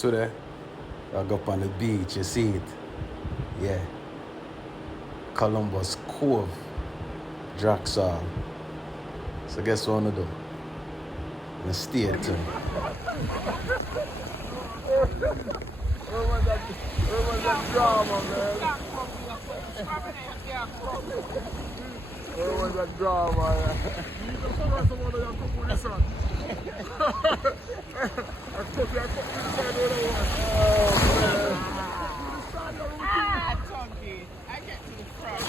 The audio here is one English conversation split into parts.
Today, I go up on the beach, you see it? Yeah. Columbus Cove, drax. So guess what I'm gonna do? I'm gonna stay tuned. Where was that drama, man? Where was that drama, man? You just throw someone that you cook with the sun. I cook with the sun over there. Oh, man. Chunky. I get to the front.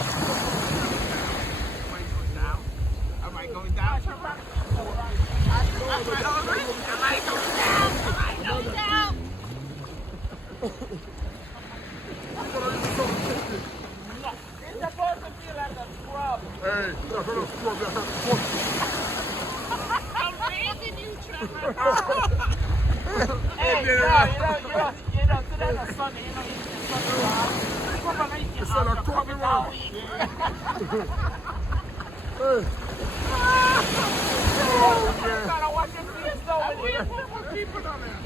Am I going down? Am I going down? It's supposed to feel like a scrub. Hey, that's not a scrub, that's a foot. I'm raising you, Trevor. Hey, so that's a Sunday, It's not a crop around. Hey.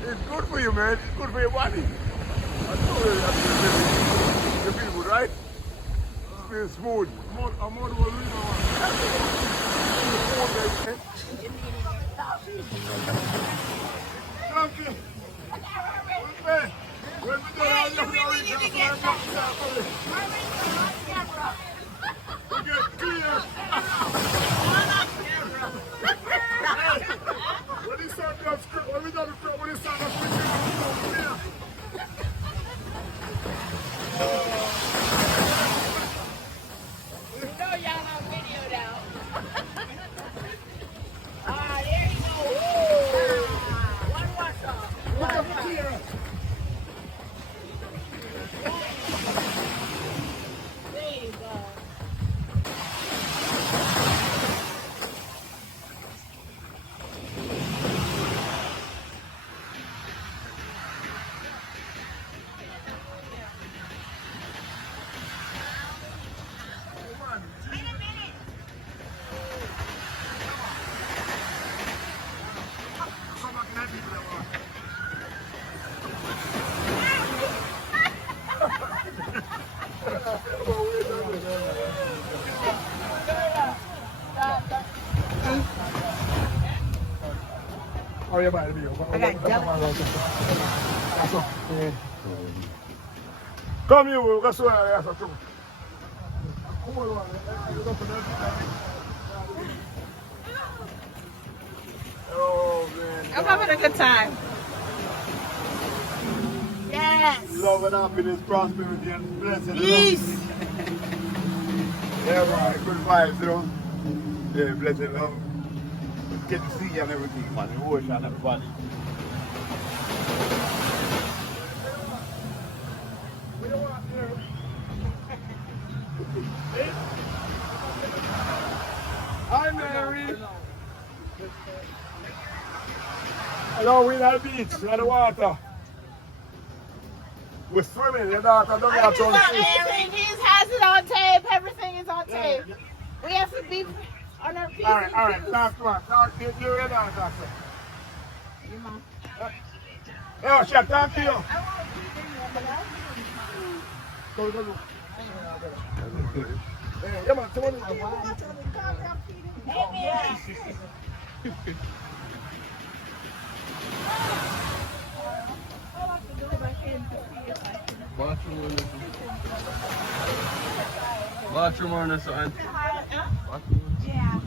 It's good for you, man. It's good for your body. I told you you feel good, right? You feel smooth. I'm more than one. Donkey. Hey, when we go down there, we get clear. When he started that script, when we done the script, when he started that script, you know y'all on video now. There you go. One wash off. look at the clear. There you go. Oh, yeah, bye. Come here, we'll go show you how to do it. Oh, man. I'm having a good time. Yes. Love and happiness, prosperity, and blessing. Peace. Yeah, man. Good vibes, you know. Yeah, blessing, love. It's good to see you and everything, man. The ocean, everybody. Hi, Mary. Hello, we're at the beach, at the water. We're swimming, your daughter don't have to Everything has it on tape. Everything is on tape. We have to be on our feet. All right, last one. Now, you your daughter. Your mom. Oh, shit, thank you. Go. Yeah, man, come on. Bathroom or something. Yeah.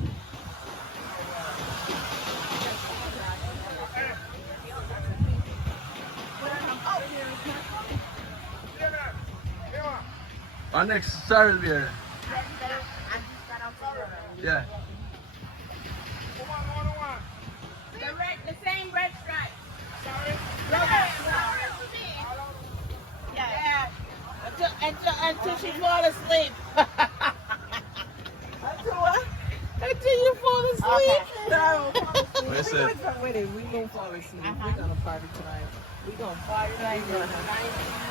Our next Saturday. Yeah. The same red stripe. Yeah. Until she fall asleep. Until you fall asleep. No. What you say? We gonna fall asleep. We're gonna party tonight. We gonna party tonight.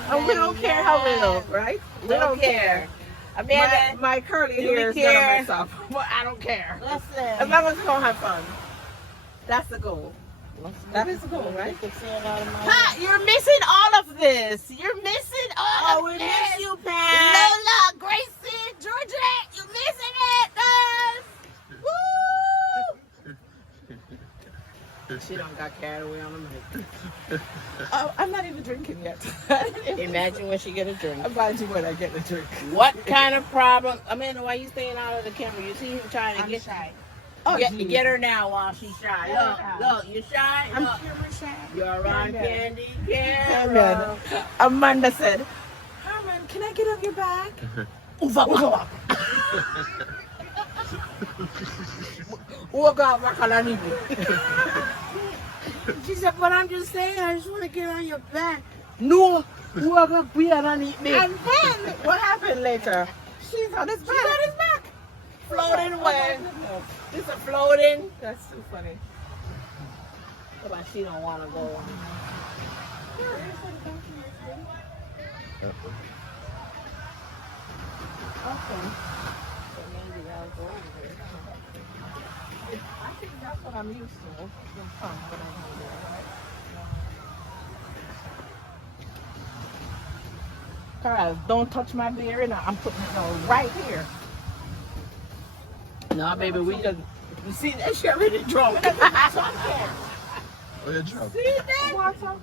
And we don't care how little, right? We don't care. Amanda, My curly do hair we is gonna care? mess up. But I don't care. As listen. long as we're gonna have fun. That's the goal. That is cool, right? Pat, you're missing all of this. You're missing all of we this. miss you, Pat. Lola, Gracie, Georgette, you're missing it, guys. Woo! She done got carried away on the mic. Oh, I'm not even drinking yet. Imagine when she get a drink. Imagine when I get the drink. What kind of problem? Amanda, why you staying out of the camera? You see him trying to get shy. get her now while she's shy. Look, you shy? I'm Look. camera shy. You're on candy camera. Amen. Amanda said, Herman, can I get on your back? She said, but I'm just saying, I just want to get on your back. No, whoever be underneath me. And then what happened later? She's on his back. Floating away. This a floating. That's so funny. But she don't want to go. Okay. So maybe I'll go over there. I think that's what I'm used to. It's fun, but I'm over there, right? Carl, don't touch my beer, and I'm putting it on right here. No, baby, we just. You see that she already drunk. Oh, you're drunk. See that? Water?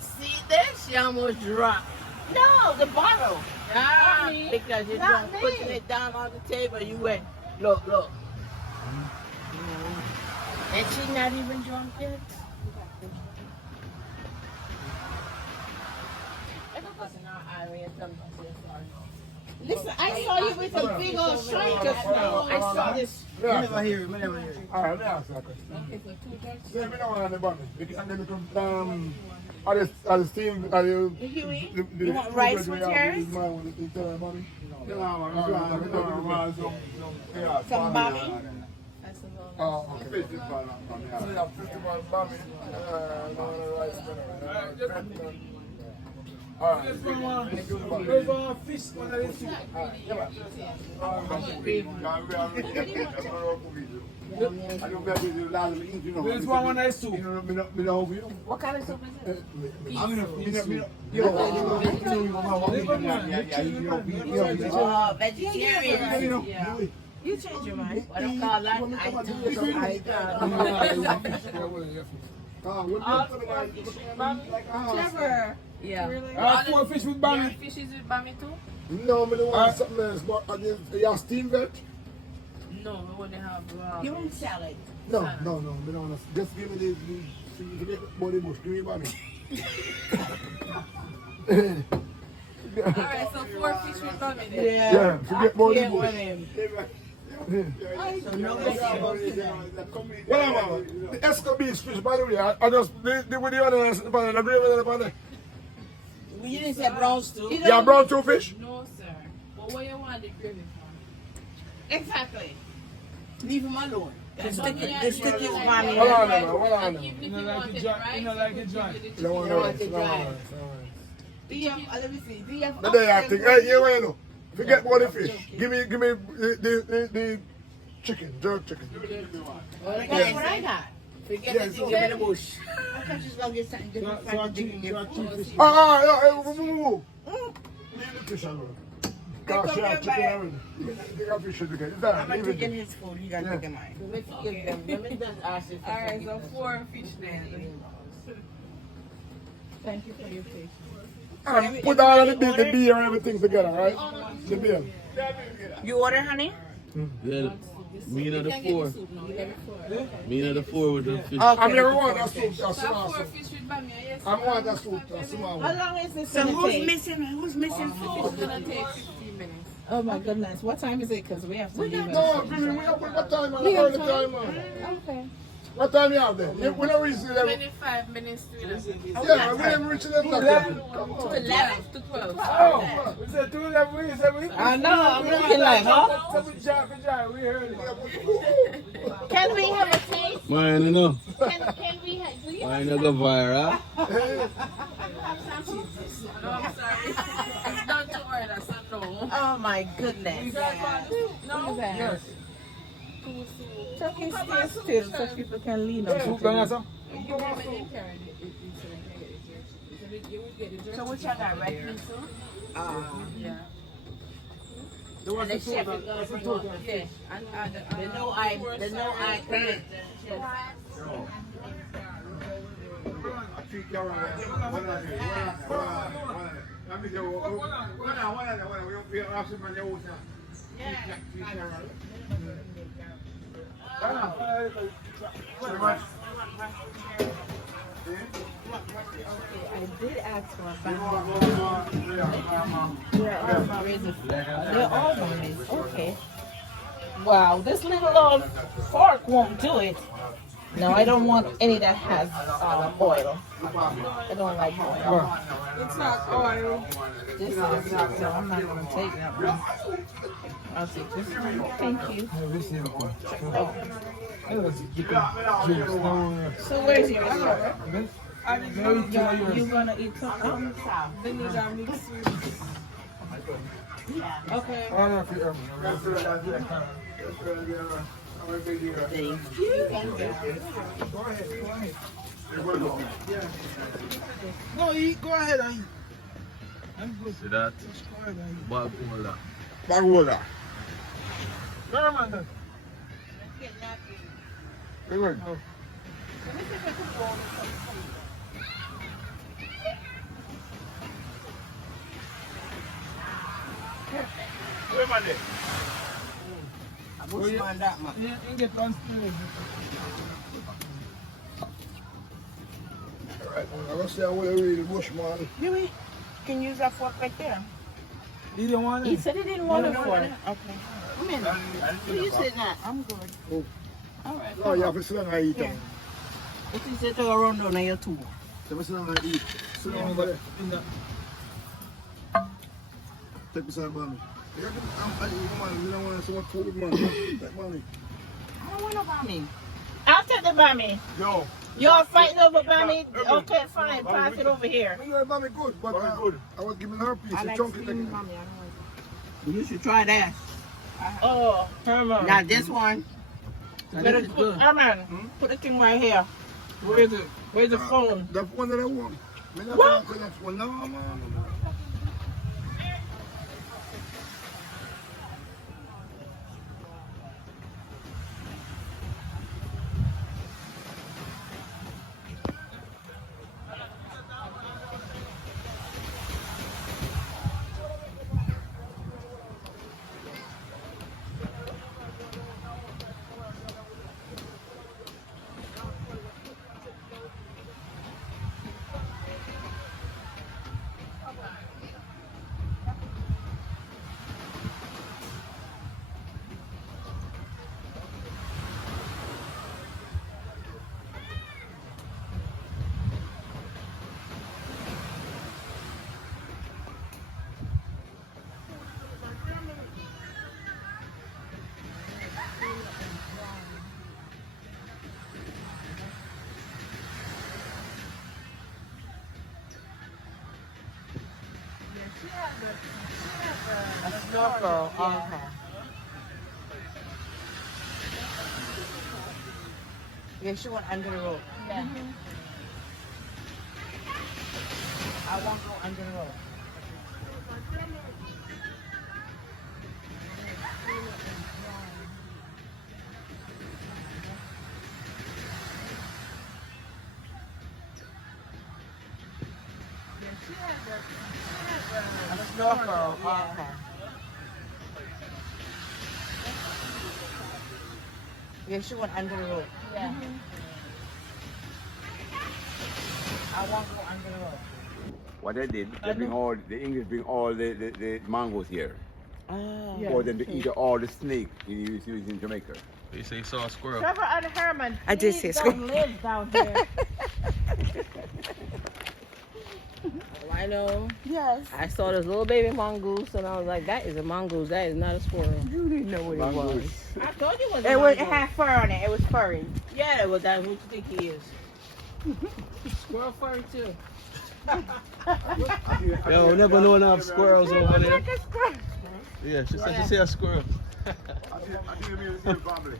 See that? She almost dropped. No, the bottle. Ah, Not me. because you're Not drunk, me. putting it down on the table. You went, look. And she not even drunk yet? Listen, I saw you with a big old shrink just now. I saw this. Me never hear it. Alright, let me ask you a question. Yeah, me don't want to bun it. And then are the steam, are the... Huey, you want rice with yours? Some Bobby? Oh, okay. What kind of soup is it? Vegetarian. You change your mind. What do you call that? Clever. Yeah. 4 fish with bami. Fishes with bami too? No, I don't want something else, but you have steam veg? No, we wouldn't have. You want salad? No, I don't want to. Just give me the body bush. Give me bami. Alright, so 4 fish with bami then. Yeah, forget body Yeah, bush. with him. Well, mama, the Escobie fish, by the way, I just, the with the other, the gravy on it. You didn't say brown stew? Yeah, brown two fish? No, sir. But what you want the gravy for? Exactly. Leave him alone. The stick is Hold on, If you want it dry, You don't want you it dry. Do you have, let me see, do you have The day I think, hey, you know, forget about the fish. Give me the chicken, jerk chicken. That's what I got. Forget Yeah, that so- you give me the bush. I thought you was going to get something different from the chicken. Leave the fish alone. Because she have chicken already. They got fish again. Is that I'm leave taking it? his food. You got to take mine. Let me just ask you. Alright, so 4 fish then. Thank you for your patience. And put all of the beer and everything together, right? The beer. You order, honey? Yeah, me and the 4. Me and the 4 with the fish. I'm never want that soup. That's small soup. Fish with bami, yes. I want that soup. That's small How one. long is this So gonna who's take? missing food? It's gonna take 15 minutes. Oh my goodness. What time is it? Because we have to leave. No, Billy, we have what time? Early time, man. Okay. What time you have then? We don't reach 11. 25 minutes to 11. Yeah, we didn't reach 11 o'clock. To 11 to 12. Oh, I know. I'm looking like, huh? Can we have a taste? Mine, you know. Can we have? Do you have Mine, you go viral. No, I'm sorry. It's done to order, so no. Oh my goodness. No. Yes. Turkey stay still so people can lean on it. So which one got red pea soup? Yeah. And the chef is gonna bring out the fish. The no eye credit. I did ask for a family. They're all mummies. Okay. Wow, this little old fork won't do it. No, I don't want any that has oil. I don't like oil. It's not oil. This is not, so I'm not going to take that one. I'll take this one. Thank you. Oh. So where's yours? You gonna eat something? Then you got mixed sweets. Okay. Thank you. Go ahead. No, eat. Go ahead and eat. I'm good. See that? Go ahead and eat. Bag holder. Bag holder. Go on, man. Very good. Where man there? Bushman that man. Yeah, you get one spoon. Alright, I'm gonna say I want to read the bushman. You can use that fork right there. You don't want it? He said he didn't want it for it. Okay. Come in. What you sitting at? I'm good. Oh. All right. Oh, you have to sit down and eat. Yeah. If you sit around down here too. You have to sit down and eat. Sit down over there. Take me some money. You don't want so much food, man. Take money. I don't want no bammy. I'll take the bammy. Yo. You're fighting over bammy? Okay, fine. Pass it over here. You're mommy good, but I was giving her a piece. I A like chunky steamed thing. bammy. I don't like it. You should try that. Oh, Herman. Now this one. Better put, Herman, put the thing right here. Where is it? Where's the phone? The one that I want. What? Well, no, man. A snorkel on her. Yeah, she went under the rope. Yeah. I won't go under the rope. A snorkel on her. Yeah, she went under the rope. Yeah. I won't go under the rope. What they did, the English bring all the mangoes here. Oh. For them to eat all the snake you use in Jamaica. You say you saw a squirrel. Trevor and Herman, I did please see a don't squirrel. live down here. Oh, I know. Yes. I saw this little baby mongoose and I was like, that is a mongoose. That is not a squirrel. You didn't know what it was. I told you it was a It mongoose. had fur on it. It was furry. Yeah, it was that. Who you think he is? Squirrel furry too. Yo, never know enough squirrels over there. Like a squirrel. Yeah, she said she see a squirrel. I think they're in the same family.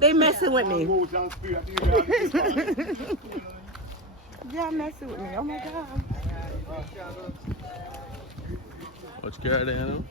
They messing with me. Mongoose and Spear, I think they're in the same family. Y'all messing with me. Oh my God. Which car they have?